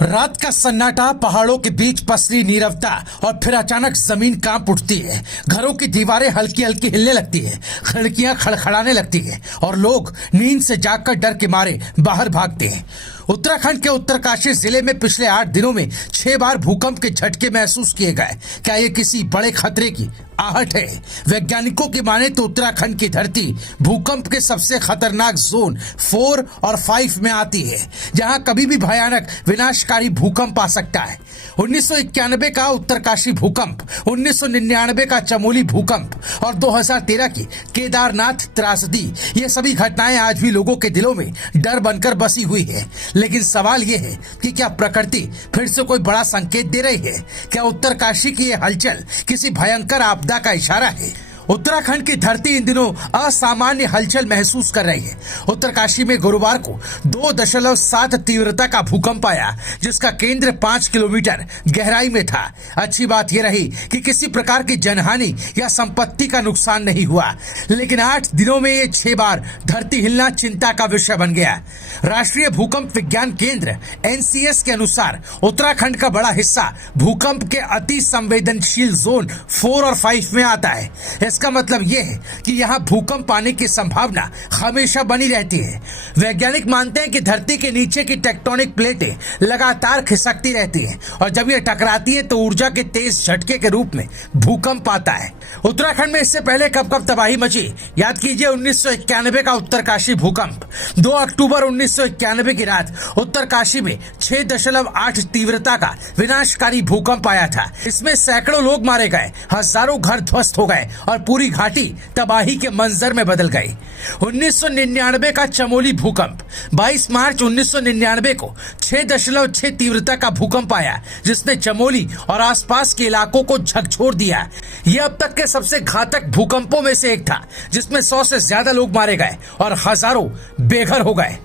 रात का सन्नाटा, पहाड़ों के बीच पसरी नीरवता और फिर अचानक जमीन कांप उठती है। घरों की दीवारें हल्की हल्की हिलने लगती है, खिड़कियां खड़खड़ाने लगती है और लोग नींद से जागकर डर के मारे बाहर भागते हैं। उत्तराखंड के उत्तरकाशी जिले में पिछले 8 दिनों में 6 बार भूकंप के झटके महसूस किए गए। क्या ये किसी बड़े खतरे की आहट है? वैज्ञानिकों की माने तो उत्तराखंड की धरती भूकंप के सबसे खतरनाक जोन 4 और 5 में आती है, जहां कभी भी भयानक विनाशकारी भूकंप आ सकता है। 1991 का उत्तरकाशी भूकंप, 1999 का चमोली भूकंप और 2013 की केदारनाथ त्रासदी, ये सभी घटनाएं आज भी लोगों के दिलों में डर बनकर बसी हुई है। लेकिन सवाल ये है कि क्या प्रकृति फिर से कोई बड़ा संकेत दे रही है? क्या उत्तरकाशी की ये हलचल किसी भयंकर आपदा का इशारा है? उत्तराखंड की धरती इन दिनों असामान्य हलचल महसूस कर रही है। उत्तरकाशी में गुरुवार को 2.7 तीव्रता का भूकंप आया, जिसका केंद्र 5 किलोमीटर गहराई में था। अच्छी बात यह रही कि किसी प्रकार की जनहानि या संपत्ति का नुकसान नहीं हुआ, लेकिन 8 दिनों में ये 6 बार धरती हिलना चिंता का विषय बन गया। राष्ट्रीय भूकंप विज्ञान केंद्र NCS के अनुसार उत्तराखंड का बड़ा हिस्सा भूकंप के अति संवेदनशील जोन 4 और 5 में आता है। इसका मतलब यह है कि यहाँ भूकंप आने की संभावना हमेशा बनी रहती है। वैज्ञानिक मानते हैं कि धरती के नीचे की टेक्टोनिक प्लेटें लगातार खिसकती रहती हैं और जब ये टकराती है तो ऊर्जा के तेज झटके के रूप में भूकंप आता है। उत्तराखंड में इससे पहले कब कब तबाही मची, याद कीजिए 1991 का उत्तरकाशी भूकंप। 2 अक्टूबर 1991 की रात उत्तरकाशी में 6.8 तीव्रता का विनाशकारी भूकंप आया था। इसमें सैकड़ों लोग मारे गए, हजारों घर ध्वस्त हो गए और पूरी घाटी तबाही के मंजर में बदल गई। 1999 का चमोली भूकंप, 22 मार्च 1999 को 6.6 तीव्रता का भूकंप आया, जिसने चमोली और आसपास के इलाकों को झकझोर दिया। यह अब तक के सबसे घातक भूकंपों में से एक था, जिसमें 100 से ज्यादा लोग मारे गए और हजारों बेघर हो गए।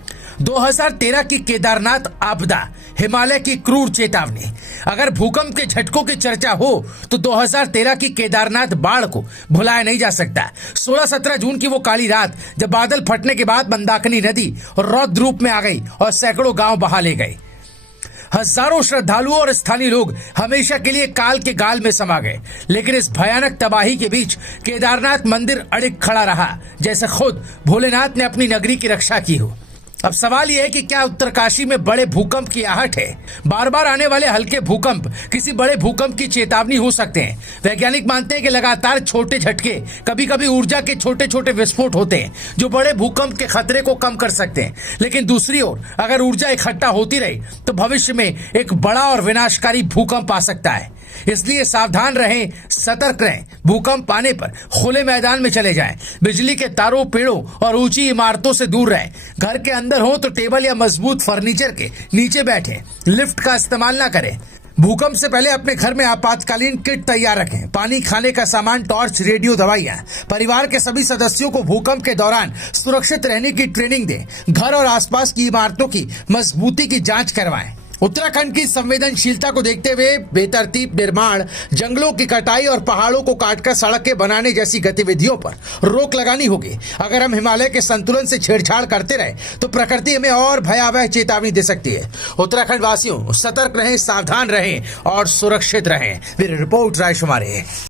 2013 की केदारनाथ आपदा, हिमालय की क्रूर चेतावनी। अगर भूकंप के झटकों की चर्चा हो तो 2013 की केदारनाथ बाढ़ को भुलाया नहीं जा सकता। 16-17 जून की वो काली रात, जब बादल फटने के बाद मंदाकिनी नदी रौद्र रूप में आ गई और सैकड़ों गांव बहा ले गए। हजारों श्रद्धालुओं और स्थानीय लोग हमेशा के लिए काल के गाल में समा गए। लेकिन इस भयानक तबाही के बीच केदारनाथ मंदिर अड़िग खड़ा रहा, जैसे खुद भोलेनाथ ने अपनी नगरी की रक्षा की हो। अब सवाल यह है कि क्या उत्तरकाशी में बड़े भूकंप की आहट है? बार बार आने वाले हल्के भूकंप किसी बड़े भूकंप की चेतावनी हो सकते हैं। वैज्ञानिक मानते हैं कि लगातार छोटे झटके, कभी कभी ऊर्जा के छोटे छोटे विस्फोट होते हैं, जो बड़े भूकंप के खतरे को कम कर सकते हैं। लेकिन दूसरी ओर अगर ऊर्जा इकट्ठा होती रही तो भविष्य में एक बड़ा और विनाशकारी भूकंप आ सकता है। इसलिए सावधान रहें, सतर्क रहें। भूकंप आने पर खुले मैदान में चले जाएं, बिजली के तारों, पेड़ों और ऊंची इमारतों से दूर रहें। घर के अंदर हो तो टेबल या मजबूत फर्नीचर के नीचे बैठें। लिफ्ट का इस्तेमाल ना करें। भूकंप से पहले अपने घर में आपातकालीन किट तैयार रखें। पानी, खाने का सामान, टॉर्च, रेडियो, दवाइयां। परिवार के सभी सदस्यों को भूकंप के दौरान सुरक्षित रहने की ट्रेनिंग दें। घर और आसपास की इमारतों की मजबूती की जांच करवाएं। उत्तराखंड की संवेदनशीलता को देखते हुए बेतरतीब निर्माण, जंगलों की कटाई और पहाड़ों को काटकर सड़कें बनाने जैसी गतिविधियों पर रोक लगानी होगी। अगर हम हिमालय के संतुलन से छेड़छाड़ करते रहे तो प्रकृति हमें और भयावह चेतावनी दे सकती है। उत्तराखंड वासियों, सतर्क रहें, सावधान रहें और सुरक्षित रहें। मेरी रिपोर्ट राय शुमारे।